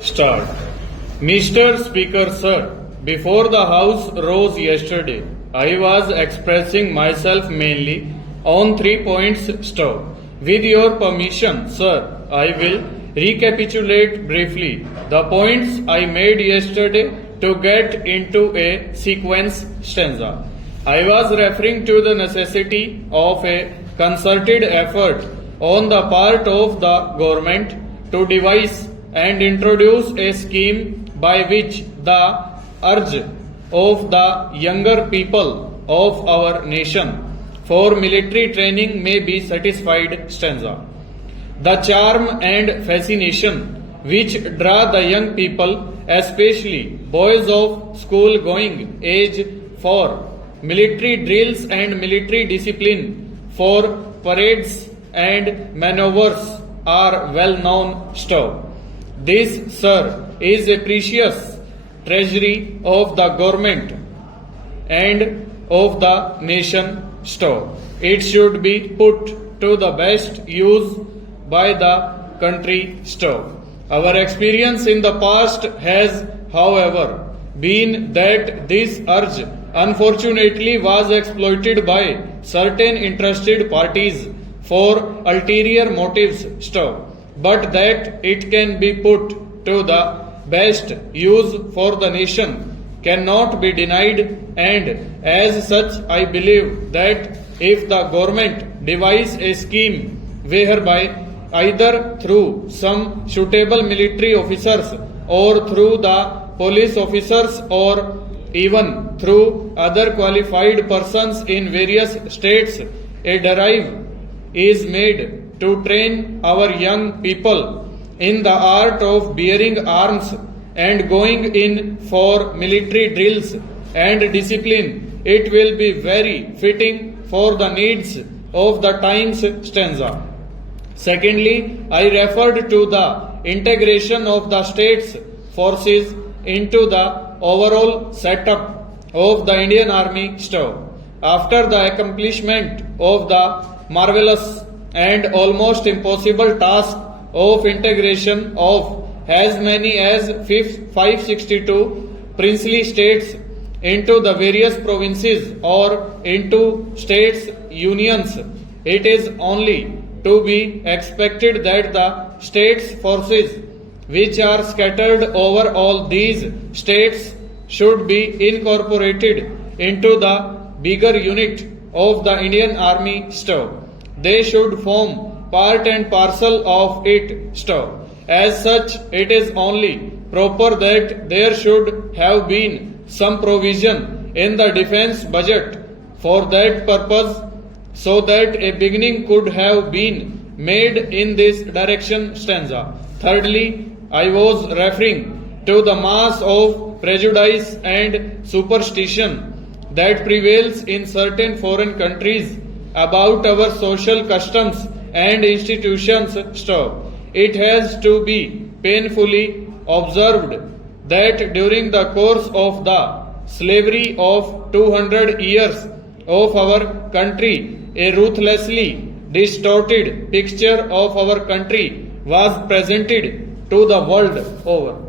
Start. Mr. Speaker, sir, before the House rose yesterday, I was expressing myself mainly on 3 points. Stop. With your permission, sir, I will recapitulate briefly the points I made yesterday to get into a sequence stanza. I was referring to the necessity of a concerted effort on the part of the government to devise and introduce a scheme by which the urge of the younger people of our nation for military training may be satisfied. Stanza. The charm and fascination which draw the young people, especially boys of school going age, for military drills and military discipline, for parades and maneuvers are well known. Stuff. This, sir, is a precious treasury of the government and of the nation. Stuff. It should be put to the best use by the country. Stuff. Our experience in the past has, however, been that this urge unfortunately was exploited by certain interested parties for ulterior motives. Stuff. But that it can be put to the best use for the nation cannot be denied, and as such I believe that if the government devise a scheme whereby either through some suitable military officers or through the police officers or even through other qualified persons in various states a drive is made to train our young people in the art of bearing arms and going in for military drills and discipline, it will be very fitting for the needs of the times. Stanza. Secondly, I referred to the integration of the state's forces into the overall setup of the Indian Army. Stuff. After the accomplishment of the marvelous and almost impossible task of integration of as many as 562 princely states into the various provinces or into states unions, it is only to be expected that the states forces which are scattered over all these states should be incorporated into the bigger unit of the Indian Army. Stuff. They should form part and parcel of it. Stuff. As such, it is only proper that there should have been some provision in the defense budget for that purpose, so that a beginning could have been made in this direction. Stanza. Thirdly, I was referring to the mass of prejudice and superstition that prevails in certain foreign countries about our social customs and institutions. Stuff. It has to be painfully observed that during the course of the slavery of 200 years of our country, a ruthlessly distorted picture of our country was presented to the world over.